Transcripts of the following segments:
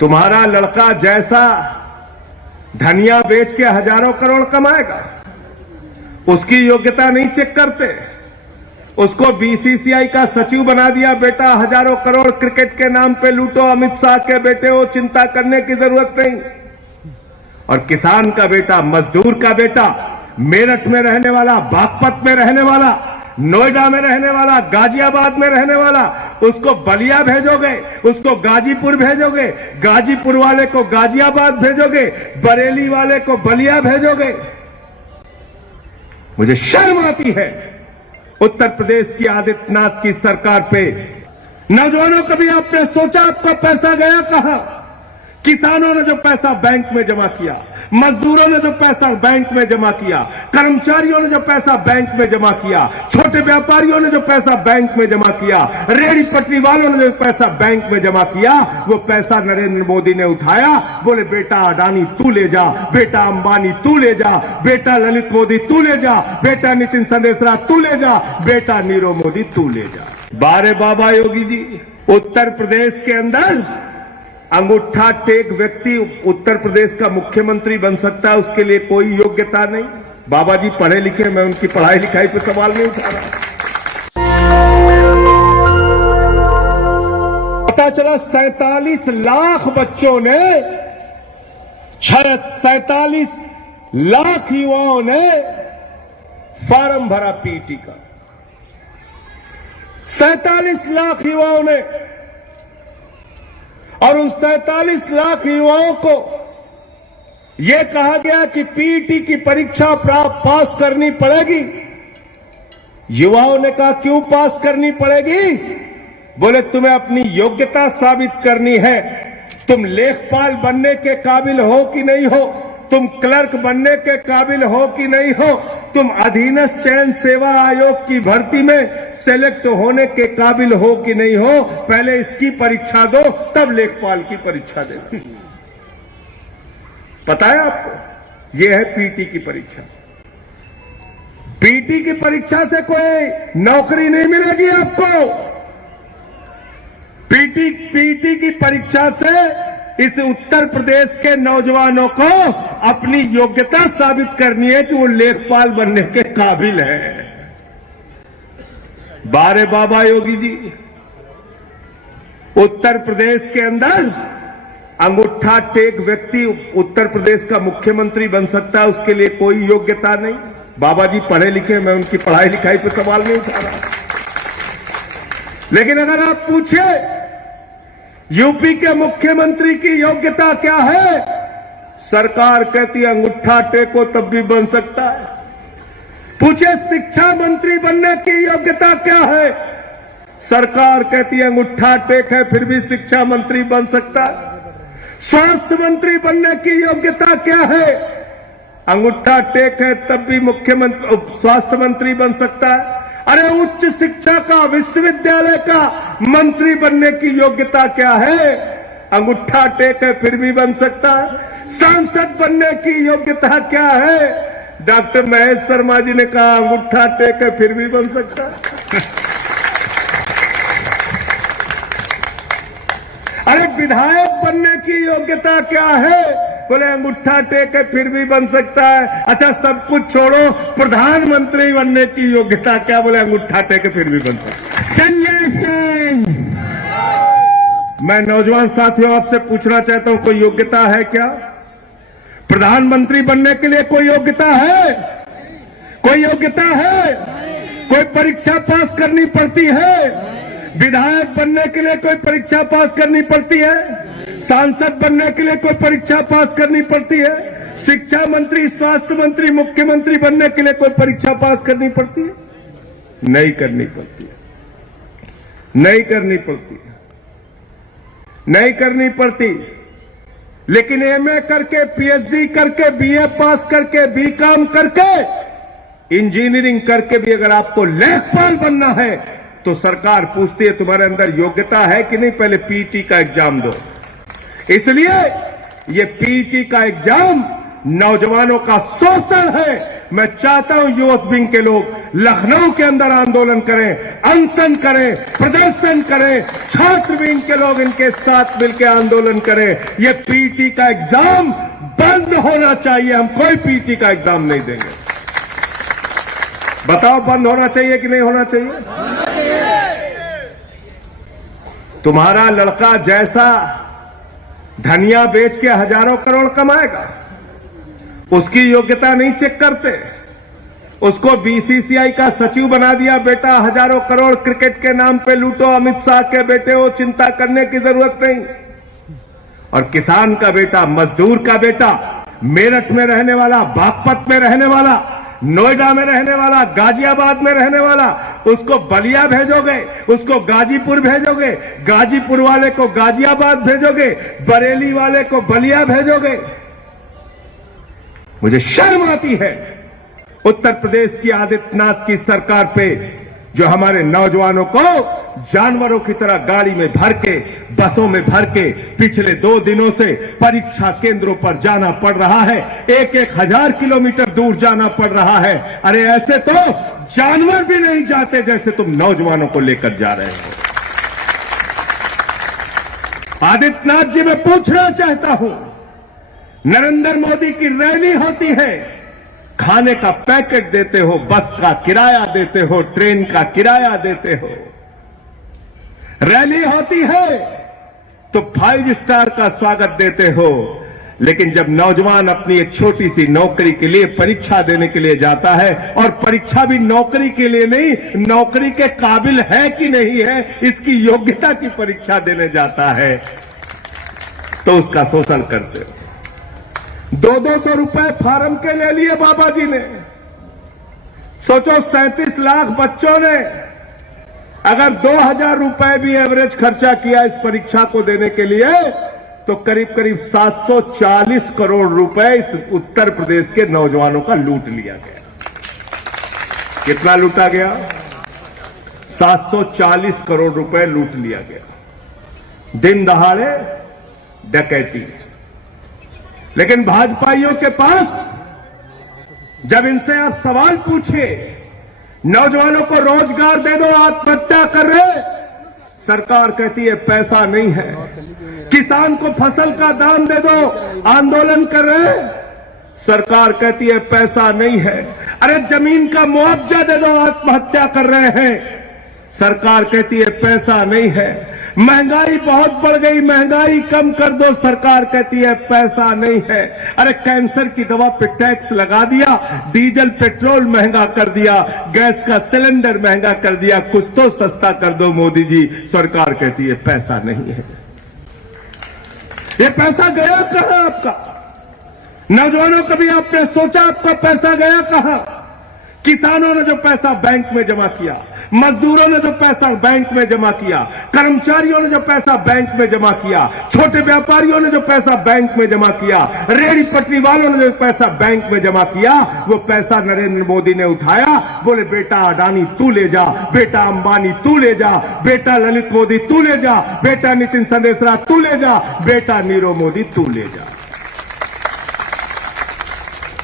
तुम्हारा लड़का जैसा धनिया बेच के हजारों करोड़ कमाएगा, उसकी योग्यता नहीं चेक करते। उसको बीसीसीआई का सचिव बना दिया, बेटा हजारों करोड़ क्रिकेट के नाम पे लूटो, अमित शाह के बेटे हो, चिंता करने की जरूरत नहीं। और किसान का बेटा, मजदूर का बेटा, मेरठ में रहने वाला, बागपत में रहने वाला, नोएडा में रहने वाला, गाजियाबाद में रहने वाला, उसको बलिया भेजोगे, उसको गाजीपुर भेजोगे, गाजीपुर वाले को गाजियाबाद भेजोगे, बरेली वाले को बलिया भेजोगे। मुझे शर्म आती है उत्तर प्रदेश की आदित्यनाथ की सरकार पे। नौजवानों कभी आपने सोचा आपका पैसा गया कहां? किसानों ने जो पैसा बैंक में जमा किया, मजदूरों ने जो पैसा बैंक में जमा किया, कर्मचारियों ने जो पैसा बैंक में जमा किया, छोटे व्यापारियों ने जो पैसा बैंक में जमा किया, रेहड़ी पटरी वालों ने जो पैसा बैंक में जमा किया, वो पैसा नरेंद्र मोदी ने उठाया। बोले बेटा अडानी तू ले जा, बेटा अंबानी तू ले जा, बेटा ललित मोदी तू ले जा, बेटा नितिन संदेशरा तू ले जा, बेटा नीरव मोदी तू ले जा। बारे बाबा योगी जी, उत्तर प्रदेश के अंदर अंगूठा टेक व्यक्ति उत्तर प्रदेश का मुख्यमंत्री बन सकता है, उसके लिए कोई योग्यता नहीं। बाबा जी पढ़े लिखे, मैं उनकी पढ़ाई लिखाई पे सवाल नहीं उठा रहा। पता चला 47 लाख बच्चों ने, 47 लाख युवाओं ने फॉर्म भरा पीटी का। 47 लाख युवाओं ने, और उन 47 लाख युवाओं को यह कहा गया कि पीटी की परीक्षा पास करनी पड़ेगी। युवाओं ने कहा क्यों पास करनी पड़ेगी? बोले तुम्हें अपनी योग्यता साबित करनी है। तुम लेखपाल बनने के काबिल हो कि नहीं हो, तुम क्लर्क बनने के काबिल हो कि नहीं हो, तुम अधीनस्थ चयन सेवा आयोग की भर्ती में सेलेक्ट होने के काबिल हो कि नहीं हो, पहले इसकी परीक्षा दो, तब लेखपाल की परीक्षा दे। पता है आपको, यह है पीटी की परीक्षा। पीटी की परीक्षा से कोई नौकरी नहीं मिलेगी आपको। पीटी की परीक्षा से इस उत्तर प्रदेश के नौजवानों को अपनी योग्यता साबित करनी है कि वो लेखपाल बनने के काबिल है। बारे बाबा योगी जी, उत्तर प्रदेश के अंदर अंगूठा टेक व्यक्ति उत्तर प्रदेश का मुख्यमंत्री बन सकता है, उसके लिए कोई योग्यता नहीं। बाबा जी पढ़े लिखे, मैं उनकी पढ़ाई लिखाई पे सवाल नहीं उठा रहा। लेकिन अगर आप पूछे यूपी के मुख्यमंत्री की योग्यता क्या है, सरकार कहती है अंगूठा टेको तब भी बन सकता है। पूछे शिक्षा मंत्री बनने की योग्यता क्या है, सरकार कहती है अंगूठा टेक है फिर भी शिक्षा मंत्री बन सकता है। स्वास्थ्य मंत्री बनने की योग्यता क्या है, अंगूठा टेक है तब भी मुख्यमंत्री स्वास्थ्य मंत्री बन सकता है। अरे उच्च शिक्षा का, विश्वविद्यालय का मंत्री बनने की योग्यता क्या है, अंगूठा टेक है फिर भी बन सकता है। सांसद बनने की योग्यता क्या है, डॉक्टर महेश शर्मा जी ने कहा अंगूठा टेक है फिर भी बन सकता है। अरे विधायक बनने की योग्यता क्या है, बोले अंगूठा टेक है फिर भी बन सकता है। अच्छा सब कुछ छोड़ो, प्रधानमंत्री बनने की योग्यता क्या, बोले अंगूठा टेक है फिर भी बन सकता है। संजय सिंह, मैं नौजवान साथियों आपसे पूछना चाहता हूं, कोई योग्यता है क्या? प्रधानमंत्री बनने के लिए कोई योग्यता है? कोई योग्यता है? कोई परीक्षा पास करनी पड़ती है? विधायक बनने के लिए कोई परीक्षा पास करनी पड़ती है? सांसद बनने के लिए कोई परीक्षा पास करनी पड़ती है? शिक्षा मंत्री, स्वास्थ्य मंत्री, मुख्यमंत्री बनने के लिए कोई परीक्षा पास करनी पड़ती है? नहीं करनी पड़ती है, नहीं करनी पड़ती, नहीं करनी पड़ती। लेकिन एमए करके, पीएचडी करके, बीए पास करके, बीकॉम करके, इंजीनियरिंग करके भी अगर आपको लेखपाल बनना है तो सरकार पूछती है तुम्हारे अंदर योग्यता है कि नहीं, पहले पीटी का एग्जाम दो। इसलिए ये पीटी का एग्जाम नौजवानों का शोषण है। मैं चाहता हूं युवक विंग के लोग लखनऊ के अंदर आंदोलन करें, अनशन करें, प्रदर्शन करें, छात्र विंग के लोग इनके साथ मिलकर आंदोलन करें। ये पीटी का एग्जाम बंद होना चाहिए। हम कोई पीटी का एग्जाम नहीं देंगे। बताओ बंद होना चाहिए कि नहीं होना चाहिए? तुम्हारा लड़का जैसा धनिया बेच के हजारों करोड़ कमाएगा, उसकी योग्यता नहीं चेक करते। उसको बीसीसीआई का सचिव बना दिया, बेटा हजारों करोड़ क्रिकेट के नाम पे लूटो, अमित शाह के बेटे हो, चिंता करने की जरूरत नहीं। और किसान का बेटा, मजदूर का बेटा, मेरठ में रहने वाला, बागपत में रहने वाला, नोएडा में रहने वाला, गाजियाबाद में रहने वाला, उसको बलिया भेजोगे, उसको गाजीपुर भेजोगे, गाजीपुर वाले को गाजियाबाद भेजोगे, बरेली वाले को बलिया भेजोगे। मुझे शर्म आती है उत्तर प्रदेश की आदित्यनाथ की सरकार पे, जो हमारे नौजवानों को जानवरों की तरह गाड़ी में भर के, बसों में भर के पिछले 2 दिनों से परीक्षा केंद्रों पर जाना पड़ रहा है। 1-1 हजार किलोमीटर दूर जाना पड़ रहा है। अरे ऐसे तो जानवर भी नहीं जाते जैसे तुम नौजवानों को लेकर जा रहे हो। आदित्यनाथ जी, मैं पूछना चाहता हूं, नरेंद्र मोदी की रैली होती है, खाने का पैकेट देते हो, बस का किराया देते हो, ट्रेन का किराया देते हो। रैली होती है तो 5 स्टार का स्वागत देते हो, लेकिन जब नौजवान अपनी एक छोटी सी नौकरी के लिए परीक्षा देने के लिए जाता है, और परीक्षा भी नौकरी के लिए नहीं, नौकरी के काबिल है कि नहीं है इसकी योग्यता की परीक्षा देने जाता है, तो उसका शोषण करते हो। 200 रुपए फार्म के ले लिए बाबा जी ने। सोचो 37 लाख बच्चों ने अगर 2000 रुपए भी एवरेज खर्चा किया इस परीक्षा को देने के लिए, तो करीब करीब 740 करोड़ रुपए इस उत्तर प्रदेश के नौजवानों का लूट लिया गया। कितना लूटा गया? 740 करोड़ रुपए लूट लिया गया। दिन दहाड़े डकैती। लेकिन भाजपाइयों के पास जब इनसे आप सवाल पूछे, नौजवानों को रोजगार दे दो, आत्महत्या कर रहे, सरकार कहती है पैसा नहीं है। किसान को फसल का दाम दे दो, आंदोलन कर रहे, सरकार कहती है पैसा नहीं है। अरे जमीन का मुआवजा दे दो, आत्महत्या कर रहे हैं, सरकार कहती है पैसा नहीं है। महंगाई बहुत बढ़ गई, महंगाई कम कर दो, सरकार कहती है पैसा नहीं है। अरे कैंसर की दवा पे टैक्स लगा दिया, डीजल पेट्रोल महंगा कर दिया, गैस का सिलेंडर महंगा कर दिया, कुछ तो सस्ता कर दो मोदी जी, सरकार कहती है पैसा नहीं है। ये पैसा गया कहां आपका? नौजवानों, कभी आपने सोचा आपका पैसा गया कहां? किसानों ने जो पैसा बैंक में जमा किया, मजदूरों ने जो पैसा बैंक में जमा किया, कर्मचारियों ने जो पैसा बैंक में जमा किया, छोटे व्यापारियों ने जो पैसा बैंक में जमा किया, रेहड़ी पटरी वालों ने जो पैसा बैंक में जमा किया, वो पैसा नरेंद्र मोदी ने उठाया। बोले बेटा अडानी तू ले जा, बेटा अंबानी तू ले जा, बेटा ललित मोदी तू ले जा, बेटा नितिन संदेशरा तू ले जा, बेटा नीरव मोदी तू ले जा।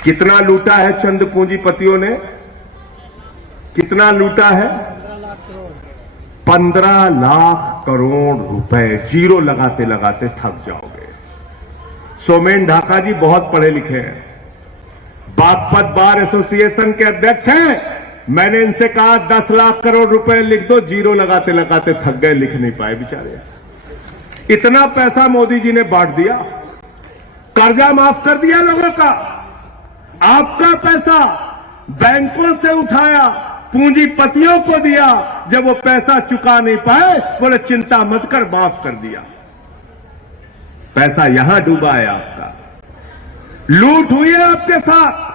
कितना लूटा है चंद पूंजीपतियों ने? कितना लूटा है? 15 लाख करोड़ रुपए। जीरो लगाते लगाते थक जाओगे। सोमेन ढाका जी बहुत पढ़े लिखे हैं, बागपत बार एसोसिएशन के अध्यक्ष हैं। मैंने इनसे कहा 10 लाख करोड़ रुपए लिख दो, जीरो लगाते लगाते थक गए, लिख नहीं पाए बेचारे। इतना पैसा मोदी जी ने बांट दिया, कर्जा माफ कर दिया लोगों का। आपका पैसा बैंकों से उठाया, पूंजीपतियों को दिया, जब वो पैसा चुका नहीं पाए बोले चिंता मत कर, माफ कर दिया। पैसा यहां डूबा है आपका, लूट हुई है आपके साथ।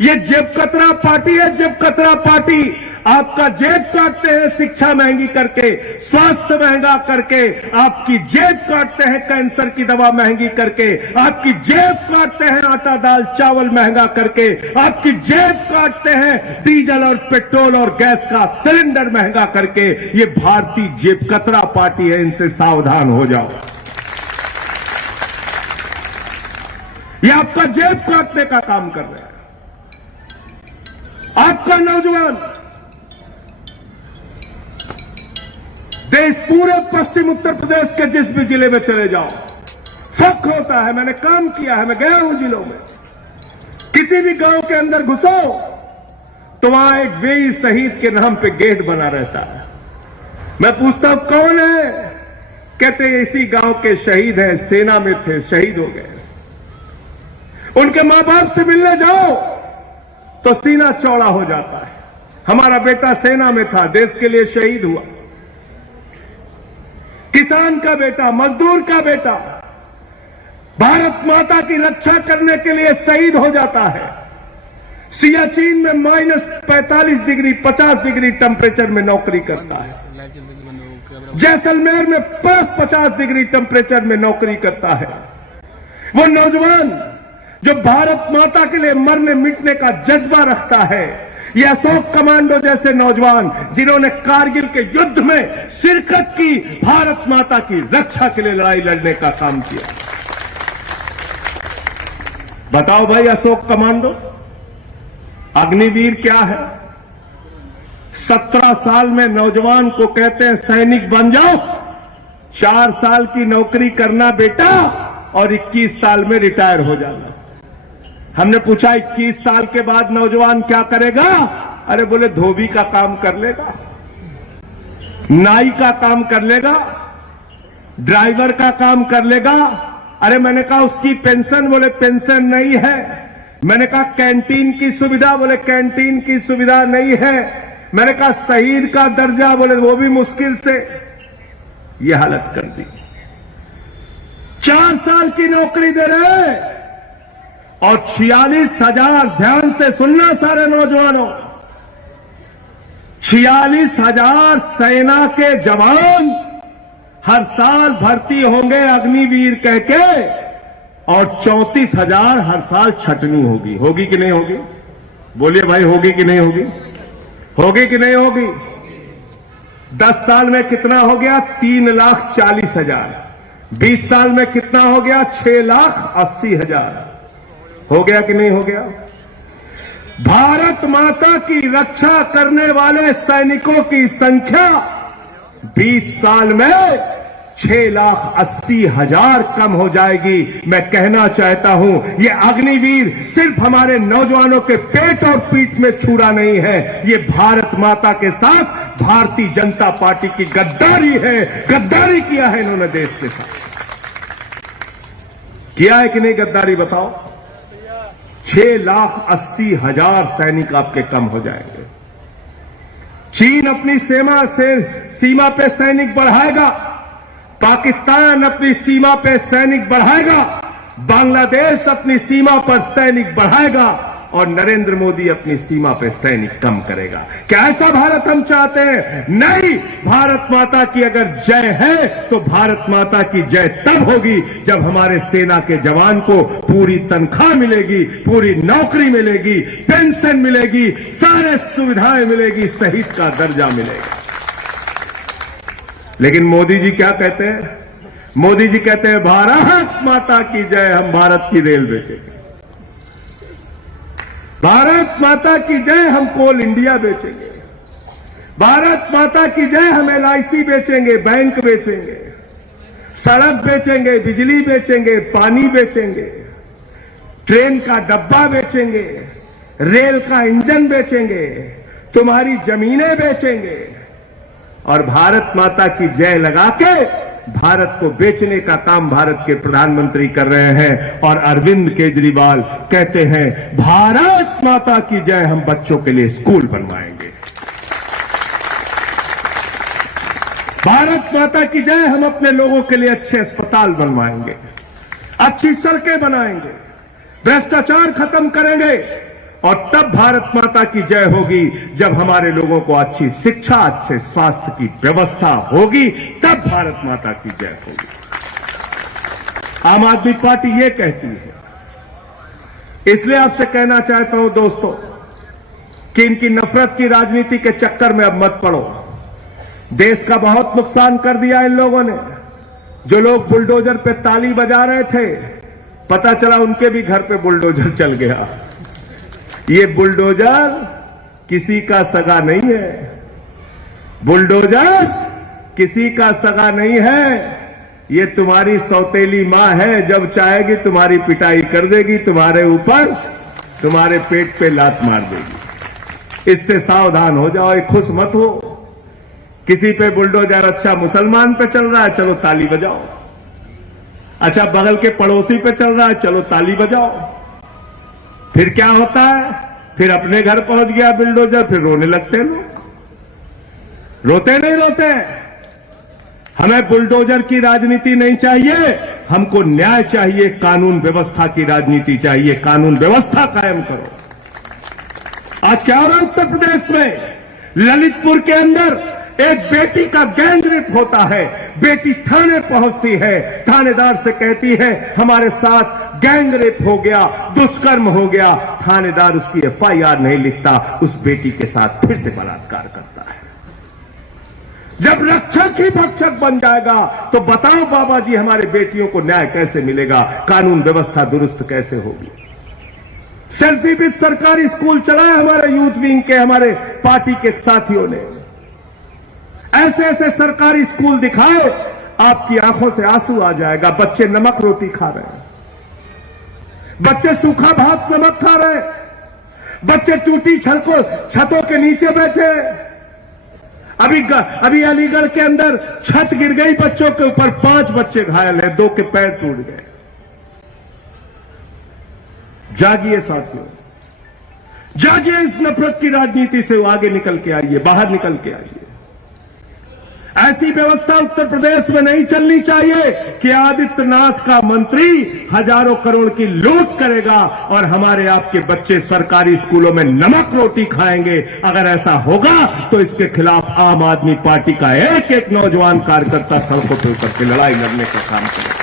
ये जेब कतरा पार्टी है, जेब कतरा पार्टी। आपका जेब काटते हैं शिक्षा महंगी करके, स्वास्थ्य महंगा करके, आपकी जेब काटते हैं कैंसर की दवा महंगी करके, आपकी जेब काटते हैं आटा दाल चावल महंगा करके, आपकी जेब काटते हैं डीजल और पेट्रोल और गैस का सिलेंडर महंगा करके। ये भारतीय जेब कतरा पार्टी है, इनसे सावधान हो जाओ। ये आपका जेब काटने का काम कर रहे हैं। आपका नौजवान देश पूरे पश्चिम उत्तर प्रदेश के जिस भी जिले में चले जाओ, फख्र होता है। मैंने काम किया है, मैं गया हूं जिलों में। किसी भी गांव के अंदर घुसो तो वहां एक वीर शहीद के नाम पे गेट बना रहता है। मैं पूछता हूं कौन है, कहते हैं इसी गांव के शहीद हैं, सेना में थे, शहीद हो गए। उनके मां बाप से मिलने जाओ तो सीना चौड़ा हो जाता है। हमारा बेटा सेना में था, देश के लिए शहीद हुआ। किसान का बेटा, मजदूर का बेटा भारत माता की रक्षा करने के लिए शहीद हो जाता है। सियाचिन में -45 डिग्री 50 डिग्री टेम्परेचर में नौकरी करता है। जैसलमेर में +50 डिग्री टेम्परेचर में नौकरी करता है। वो नौजवान जो भारत माता के लिए मरने मिटने का जज्बा रखता है, ये अशोक कमांडो जैसे नौजवान जिन्होंने कारगिल के युद्ध में शिरकत की, भारत माता की रक्षा के लिए लड़ाई लड़ने का काम किया। बताओ भाई, अशोक कमांडो अग्निवीर क्या है? 17 साल में नौजवान को कहते हैं सैनिक बन जाओ, 4 साल की नौकरी करना बेटा और 21 साल में रिटायर हो जाना। हमने पूछा 21 साल के बाद नौजवान क्या करेगा? अरे बोले धोबी का काम कर लेगा, नाई का काम कर लेगा, ड्राइवर का काम कर लेगा। अरे मैंने कहा उसकी पेंशन, बोले पेंशन नहीं है। मैंने कहा कैंटीन की सुविधा, बोले कैंटीन की सुविधा नहीं है। मैंने कहा शहीद का दर्जा, बोले वो भी मुश्किल से। ये हालत कर दी। 4 साल की नौकरी दे रहे और 46,000, ध्यान से सुनना सारे नौजवानों, 46,000 सेना के जवान हर साल भर्ती होंगे अग्निवीर कह के, और 34,000 हर साल छटनी होगी। होगी कि नहीं होगी? बोलिए भाई, होगी कि नहीं होगी? होगी कि नहीं होगी? 10 साल में कितना हो गया? 3,40,000। 20 साल में कितना हो गया? 6,80,000। हो गया कि नहीं हो गया? भारत माता की रक्षा करने वाले सैनिकों की संख्या 20 साल में 6,80,000 कम हो जाएगी। मैं कहना चाहता हूं, ये अग्निवीर सिर्फ हमारे नौजवानों के पेट और पीठ में छुरा नहीं है, ये भारत माता के साथ भारतीय जनता पार्टी की गद्दारी है। गद्दारी किया है इन्होंने देश के साथ। किया है कि नहीं गद्दारी? बताओ। 6,80,000 सैनिक आपके कम हो जाएंगे। चीन अपनी सीमा पे सैनिक बढ़ाएगा, पाकिस्तान अपनी सीमा पे सैनिक बढ़ाएगा, बांग्लादेश अपनी सीमा पर सैनिक बढ़ाएगा और नरेंद्र मोदी अपनी सीमा पे सैनिक कम करेगा। क्या ऐसा भारत हम चाहते हैं? नहीं। भारत माता की अगर जय है तो भारत माता की जय तब होगी जब हमारे सेना के जवान को पूरी तनख्वाह मिलेगी, पूरी नौकरी मिलेगी, पेंशन मिलेगी, सारे सुविधाएं मिलेगी, शहीद का दर्जा मिलेगा। लेकिन मोदी जी क्या कहते हैं? मोदी जी कहते हैं भारत माता की जय, हम भारत की रेल बेचेंगे। भारत माता की जय, हम कोल इंडिया बेचेंगे। भारत माता की जय, हम LIC बेचेंगे, बैंक बेचेंगे, सड़क बेचेंगे, बिजली बेचेंगे, पानी बेचेंगे, ट्रेन का डब्बा बेचेंगे, रेल का इंजन बेचेंगे, तुम्हारी जमीनें बेचेंगे। और भारत माता की जय लगा के भारत को बेचने का काम भारत के प्रधानमंत्री कर रहे हैं। और अरविंद केजरीवाल कहते हैं भारत माता की जय, हम बच्चों के लिए स्कूल बनवाएंगे। भारत माता की जय, हम अपने लोगों के लिए अच्छे अस्पताल बनवाएंगे, अच्छी सड़कें बनाएंगे, भ्रष्टाचार खत्म करेंगे। और तब भारत माता की जय होगी जब हमारे लोगों को अच्छी शिक्षा, अच्छे स्वास्थ्य की व्यवस्था होगी, तब भारत माता की जय होगी। आम आदमी पार्टी ये कहती है। इसलिए आपसे कहना चाहता हूं दोस्तों कि इनकी नफरत की राजनीति के चक्कर में अब मत पड़ो। देश का बहुत नुकसान कर दिया इन लोगों ने। जो लोग बुलडोजर पे ताली बजा रहे थे, पता चला उनके भी घर पे बुलडोजर चल गया। ये बुलडोजर किसी का सगा नहीं है। बुलडोजर किसी का सगा नहीं है। ये तुम्हारी सौतेली मां है, जब चाहेगी तुम्हारी पिटाई कर देगी, तुम्हारे ऊपर तुम्हारे पेट पे लात मार देगी। इससे सावधान हो जाओ, खुश मत हो। किसी पे बुलडोजर अच्छा मुसलमान पे चल रहा है, चलो ताली बजाओ। अच्छा बगल के पड़ोसी पे चल रहा है, चलो ताली बजाओ। फिर क्या होता है? फिर अपने घर पहुंच गया बुलडोजर, फिर रोने लगते हैं लोग। रोते नहीं रोते। हमें बुलडोजर की राजनीति नहीं चाहिए, हमको न्याय चाहिए, कानून व्यवस्था की राजनीति चाहिए। कानून व्यवस्था कायम करो। आज क्या हो रहा है उत्तर प्रदेश में? ललितपुर के अंदर एक बेटी का गैंग रेप होता है। बेटी थाने पहुंचती है, थानेदार से कहती है हमारे साथ गैंग रेप हो गया, दुष्कर्म हो गया। थानेदार उसकी एफआईआर नहीं लिखता, उस बेटी के साथ फिर से बलात्कार करता है। जब रक्षक ही भक्षक बन जाएगा तो बताओ बाबा जी हमारे बेटियों को न्याय कैसे मिलेगा? कानून व्यवस्था दुरुस्त कैसे होगी? सेल्फी विद सरकारी स्कूल चलाया हमारे यूथ विंग के, हमारे पार्टी के साथियों ने। ऐसे ऐसे सरकारी स्कूल दिखाए, आपकी आंखों से आंसू आ जाएगा। बच्चे नमक रोटी खा रहे हैं, बच्चे सूखा भात नमक खा रहे हैं, बच्चे टूटी छतों के नीचे बैठे। अभी अलीगढ़ के अंदर छत गिर गई बच्चों के ऊपर, 5 बच्चे घायल हैं, 2 के पैर टूट गए। जागिए साथियों, जागिए। इस नफरत की राजनीति से आगे निकल के आइए, बाहर निकल के आइए। ऐसी व्यवस्था उत्तर प्रदेश में नहीं चलनी चाहिए कि आदित्यनाथ का मंत्री हजारों करोड़ की लूट करेगा और हमारे आपके बच्चे सरकारी स्कूलों में नमक रोटी खाएंगे। अगर ऐसा होगा तो इसके खिलाफ आम आदमी पार्टी का एक एक नौजवान कार्यकर्ता सड़कों पर उतर के लड़ाई लड़ने का काम करेगा।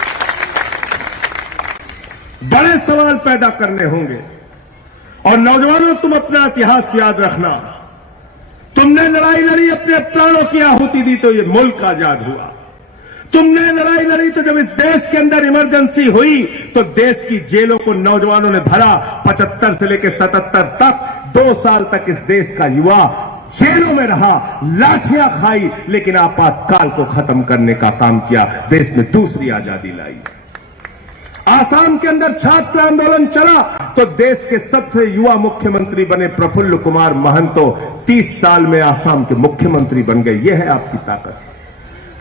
बड़े सवाल पैदा करने होंगे। और नौजवानों, तुम अपना इतिहास याद रखना। तुमने लड़ाई लड़ी, अपने प्राणों की आहुति दी तो ये मुल्क आजाद हुआ। तुमने लड़ाई लड़ी तो जब इस देश के अंदर इमरजेंसी हुई तो देश की जेलों को नौजवानों ने भरा। 75 से लेकर 77 तक 2 साल तक इस देश का युवा जेलों में रहा, लाठियां खाई, लेकिन आपातकाल को खत्म करने का काम किया। देश में दूसरी आजादी लाई। आसाम के अंदर छात्र आंदोलन चला तो देश के सबसे युवा मुख्यमंत्री बने प्रफुल्ल कुमार महंतो। 30 साल में आसाम के मुख्यमंत्री बन गए। यह है आपकी ताकत।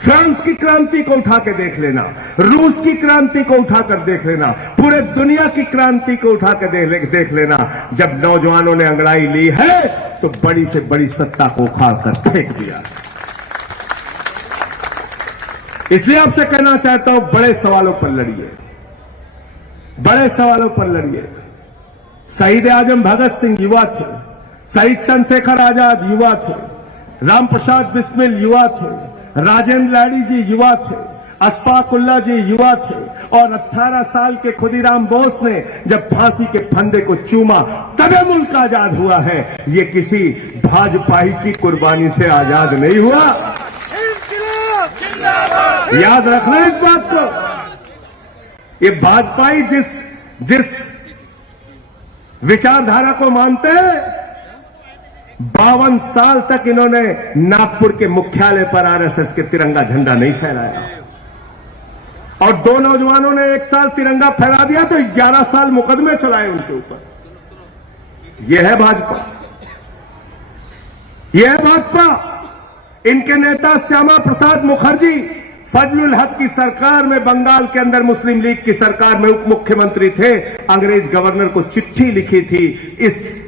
फ्रांस की क्रांति को उठा के देख लेना, रूस की क्रांति को उठाकर देख लेना, पूरे दुनिया की क्रांति को उठा के देख लेना। जब नौजवानों ने अंगड़ाई ली है तो बड़ी से बड़ी सत्ता को उखाड़ कर फेंक दिया। इसलिए आपसे कहना चाहता हूं, बड़े सवालों पर लड़िए, बड़े सवालों पर लड़िए। शहीद आजम भगत सिंह युवा थे, शहीद चंद्रशेखर आजाद युवा थे, राम प्रसाद बिस्मिल युवा थे, राजेंद्र लाड़ी जी युवा थे, अशफाक उल्लाह जी युवा थे। और 18 साल के खुदीराम बोस ने जब फांसी के फंदे को चूमा तभी मुल्क आजाद हुआ है। ये किसी भाजपाई की कुर्बानी से आजाद नहीं हुआ। याद रखना इस बात को। ये भाजपाई जिस विचारधारा को मानते हैं, 52 साल तक इन्होंने नागपुर के मुख्यालय पर आरएसएस के तिरंगा झंडा नहीं फहराया। और 2 नौजवानों ने 1 साल तिरंगा फहरा दिया तो 11 साल मुकदमे चलाए उनके ऊपर। यह है भाजपा, यह है भाजपा। इनके नेता श्यामा प्रसाद मुखर्जी फजलुल हक की सरकार में, बंगाल के अंदर मुस्लिम लीग की सरकार में उप मुख्यमंत्री थे। अंग्रेज गवर्नर को चिट्ठी लिखी थी, इस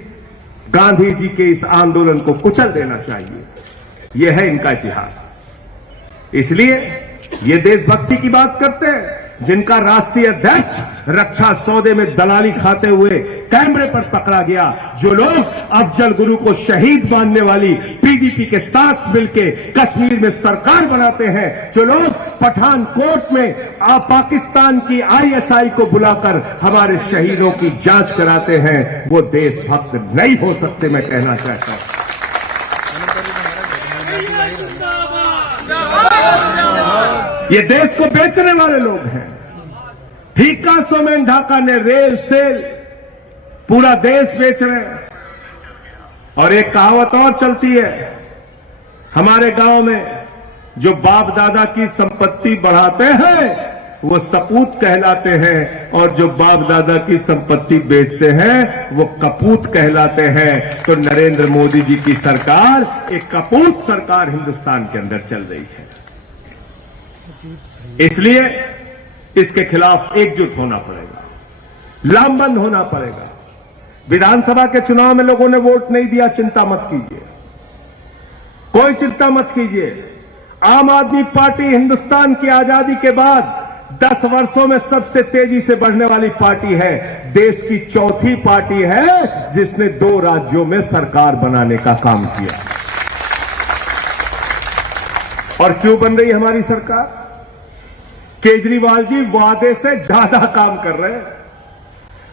गांधी जी के इस आंदोलन को कुचल देना चाहिए। यह है इनका इतिहास। इसलिए ये देशभक्ति की बात करते हैं, जिनका राष्ट्रीय अध्यक्ष रक्षा सौदे में दलाली खाते हुए कैमरे पर पकड़ा गया, जो लोग अफजल गुरु को शहीद मानने वाली पीडीपी के साथ मिलकर कश्मीर में सरकार बनाते हैं, जो लोग पठानकोट में पाकिस्तान की आईएसआई को बुलाकर हमारे शहीदों की जांच कराते हैं, वो देशभक्त नहीं हो सकते। मैं कहना चाहता हूं, ये देश को बेचने वाले लोग हैं। ठीका सोमेन ढाका ने रेल सेल पूरा देश बेच रहे हैं। और एक कहावत और चलती है हमारे गांव में, जो बाप दादा की संपत्ति बढ़ाते हैं वो सपूत कहलाते हैं, और जो बाप दादा की संपत्ति बेचते हैं वो कपूत कहलाते हैं। तो नरेंद्र मोदी जी की सरकार एक कपूत सरकार हिंदुस्तान के अंदर चल रही है। इसलिए इसके खिलाफ एकजुट होना पड़ेगा, लामबंद होना पड़ेगा। विधानसभा के चुनाव में लोगों ने वोट नहीं दिया, चिंता मत कीजिए, कोई चिंता मत कीजिए। आम आदमी पार्टी हिंदुस्तान की आजादी के बाद 10 वर्षों में सबसे तेजी से बढ़ने वाली पार्टी है। देश की चौथी पार्टी है जिसने 2 राज्यों में सरकार बनाने का काम किया। और क्यों बन रही हमारी सरकार? केजरीवाल जी वादे से ज्यादा काम कर रहे हैं,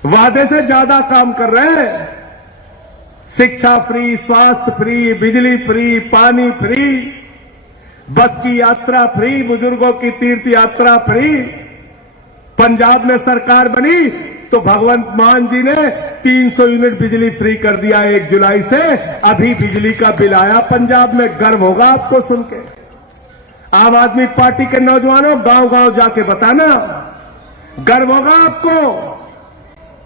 वादे से ज्यादा काम कर रहे हैं। शिक्षा फ्री, स्वास्थ्य फ्री, बिजली फ्री, पानी फ्री, बस की यात्रा फ्री, बुजुर्गों की तीर्थ यात्रा फ्री। पंजाब में सरकार बनी तो भगवंत मान जी ने 300 यूनिट बिजली फ्री कर दिया 1 जुलाई से। अभी बिजली का बिल आया पंजाब में, गर्व होगा आपको सुन के। आम आदमी पार्टी के नौजवानों, गांव गांव जाके बताना, गर्व होगा आपको।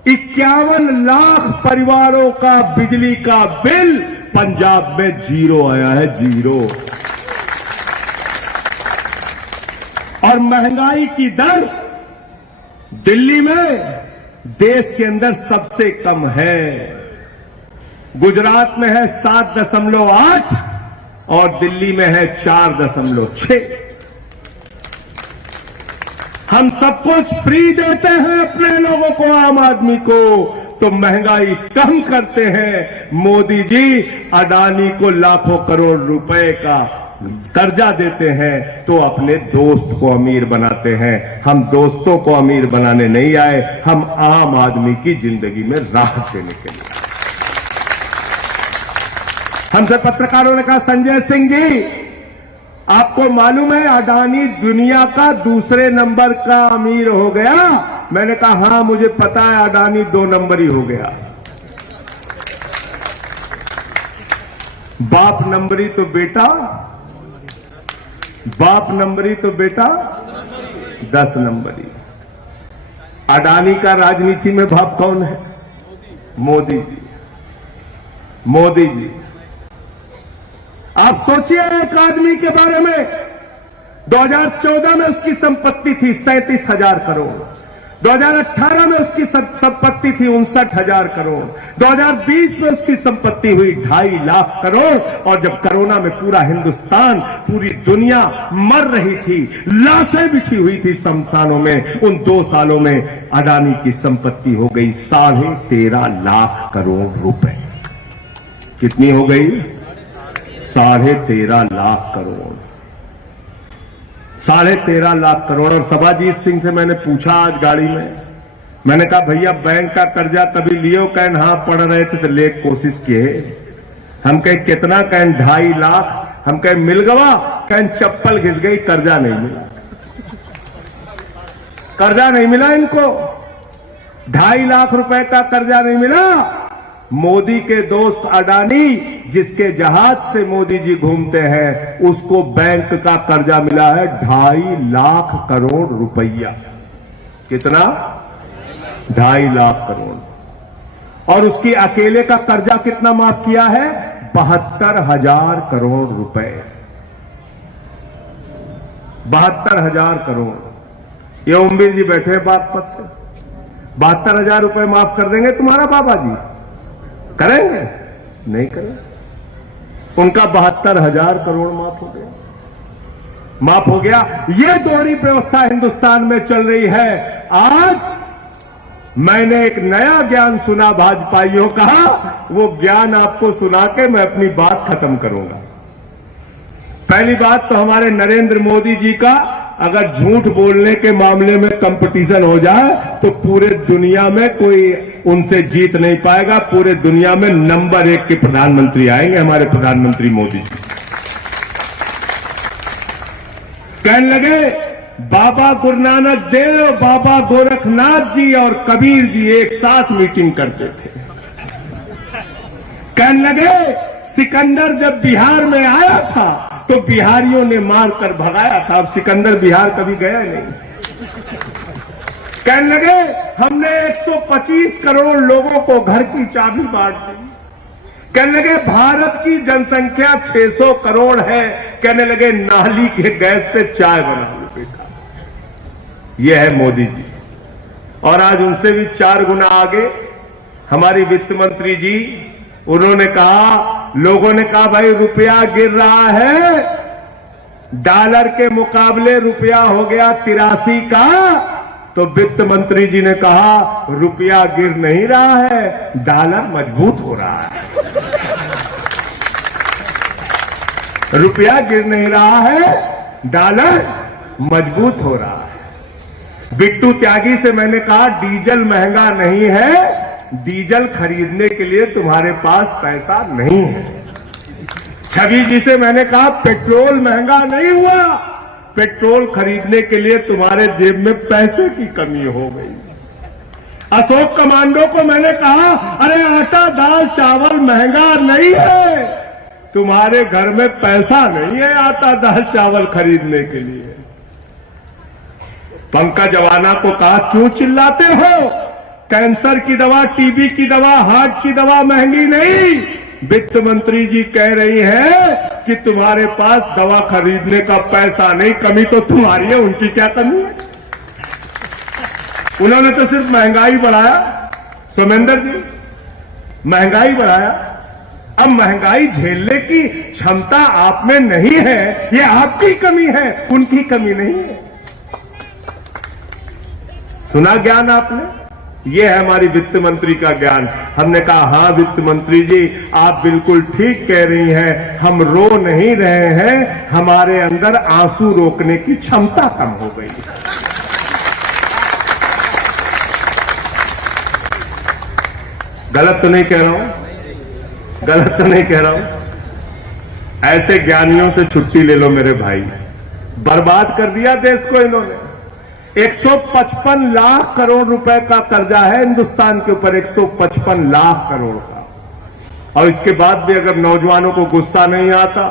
51 लाख परिवारों का बिजली का बिल पंजाब में जीरो आया है, जीरो। और महंगाई की दर दिल्ली में देश के अंदर सबसे कम है। गुजरात में है 7.8 और दिल्ली में है 4.6। हम सब कुछ फ्री देते हैं अपने लोगों को, आम आदमी को, तो महंगाई कम करते हैं। मोदी जी अडानी को लाखों करोड़ रुपए का कर्जा देते हैं तो अपने दोस्त को अमीर बनाते हैं। हम दोस्तों को अमीर बनाने नहीं आए, हम आम आदमी की जिंदगी में राहत देने के लिए। हमसे पत्रकारों ने कहा, संजय सिंह जी आपको मालूम है अडानी दुनिया का दूसरे नंबर का अमीर हो गया? मैंने कहा हां मुझे पता है, अडानी 2 नंबर ही हो गया। बाप नंबरी तो बेटा, बाप नंबरी तो बेटा 10 नंबरी। अडानी का राजनीति में बाप कौन है? मोदी जी, मोदी जी। आप सोचिए एक आदमी के बारे में, 2014 में उसकी संपत्ति थी 37,000 करोड़, 2018 में उसकी संपत्ति थी 59,000 करोड़, 2020 में उसकी संपत्ति हुई 2.5 लाख करोड़। और जब कोरोना में पूरा हिंदुस्तान, पूरी दुनिया मर रही थी, लाशें बिछी हुई थी शमशानों में, उन 2 सालों में अडानी की संपत्ति हो गई 13.5 लाख करोड़ रुपए। कितनी हो गई? 13.5 लाख करोड़, 13.5 लाख करोड़। और सभाजीत सिंह से मैंने पूछा आज गाड़ी में, मैंने कहा भैया बैंक का कर्जा तभी लियो? कहन हाँ पढ़ रहे थे तो ले कोशिश किए। हम कहे कितना? कहन 2.5 लाख। हम कहे मिल गवा? कहन चप्पल घिस गई, कर्जा नहीं मिला, कर्जा नहीं मिला इनको, 2.5 लाख रुपए का कर्जा नहीं मिला। मोदी के दोस्त अडानी, जिसके जहाज से मोदी जी घूमते हैं, उसको बैंक का कर्जा मिला है 2.5 लाख करोड़ रुपया। कितना? 2.5 लाख करोड़। और उसकी अकेले का कर्जा कितना माफ किया है? 72,000 करोड़ रुपए, 72,000 करोड़। ये ओमवीर जी बैठे हैं बाप पद से, 72,000 रुपए माफ कर देंगे तुम्हारा बाबा जी? करेंगे? नहीं करेंगे। उनका 72,000 करोड़ माफ हो गया, माफ हो गया। ये दोहरी व्यवस्था हिंदुस्तान में चल रही है। आज मैंने एक नया ज्ञान सुना भाजपाइयों का, वो ज्ञान आपको सुना के मैं अपनी बात खत्म करूंगा। पहली बात तो हमारे नरेंद्र मोदी जी का, अगर झूठ बोलने के मामले में कंपटीशन हो जाए तो पूरे दुनिया में कोई उनसे जीत नहीं पाएगा। पूरे दुनिया में नंबर 1 के प्रधानमंत्री आएंगे हमारे प्रधानमंत्री मोदी जी। कहने लगे बाबा गुरु नानक देव, बाबा गोरखनाथ जी और कबीर जी एक साथ मीटिंग करते थे। कहने लगे सिकंदर जब बिहार में आया था तो बिहारियों ने मारकर भगाया था, अब सिकंदर बिहार कभी गया नहीं। कहने लगे हमने 125 करोड़ लोगों को घर की चाबी बांट दी। कहने लगे भारत की जनसंख्या 600 करोड़ है, कहने लगे नाली के गैस से चाय बना लो बेटा। यह है मोदी जी। और आज उनसे भी 4 गुना आगे हमारी वित्त मंत्री जी, उन्होंने कहा, लोगों ने कहा भाई रुपया गिर रहा है, डॉलर के मुकाबले रुपया हो गया 83 का, तो वित्त मंत्री जी ने कहा रुपया गिर नहीं रहा है, डॉलर मजबूत हो रहा है। रुपया गिर नहीं रहा है, डॉलर मजबूत हो रहा है। बिट्टू त्यागी से मैंने कहा डीजल महंगा नहीं है, डीजल खरीदने के लिए तुम्हारे पास पैसा नहीं है। छवि जी से मैंने कहा पेट्रोल महंगा नहीं हुआ, पेट्रोल खरीदने के लिए तुम्हारे जेब में पैसे की कमी हो गई। अशोक कमांडो को मैंने कहा अरे आटा दाल चावल महंगा नहीं है, तुम्हारे घर में पैसा नहीं है आटा दाल चावल खरीदने के लिए। पंकज अवाना को कहा क्यों चिल्लाते हो, कैंसर की दवा, टीबी की दवा, हार्ट की दवा महंगी नहीं। वित्त मंत्री जी कह रही है कि तुम्हारे पास दवा खरीदने का पैसा नहीं, कमी तो तुम्हारी है, उनकी क्या कमी है। उन्होंने तो सिर्फ महंगाई बढ़ाया, सोमेंद्र जी महंगाई बढ़ाया। अब महंगाई झेलने की क्षमता आप में नहीं है, ये आपकी कमी है, उनकी कमी नहीं है। सुना ज्ञान आपने, ये है हमारी वित्त मंत्री का ज्ञान। हमने कहा हाँ वित्त मंत्री जी आप बिल्कुल ठीक कह रही हैं, हम रो नहीं रहे हैं, हमारे अंदर आंसू रोकने की क्षमता कम हो गई। गलत तो नहीं कह रहा हूं, गलत तो नहीं कह रहा हूं। ऐसे ज्ञानियों से छुट्टी ले लो मेरे भाई, बर्बाद कर दिया देश को इन्होंने। 155 लाख करोड़ रुपए का कर्जा है हिंदुस्तान के ऊपर, 155 लाख करोड़ का। और इसके बाद भी अगर नौजवानों को गुस्सा नहीं आता,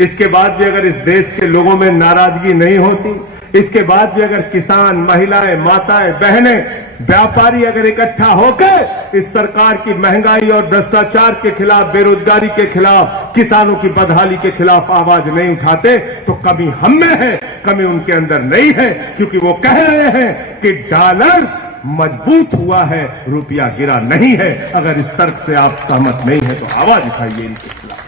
इसके बाद भी अगर इस देश के लोगों में नाराजगी नहीं होती, इसके बाद भी अगर किसान, महिलाएं, माताएं, बहनें, व्यापारी अगर इकट्ठा होकर इस सरकार की महंगाई और भ्रष्टाचार के खिलाफ, बेरोजगारी के खिलाफ, किसानों की बदहाली के खिलाफ आवाज नहीं उठाते, तो कमी हम में है, कमी उनके अंदर नहीं है। क्योंकि वो कह रहे हैं कि डॉलर मजबूत हुआ है, रुपया गिरा नहीं है। अगर इस तर्क से आप सहमत नहीं है तो आवाज उठाइए इनके खिलाफ।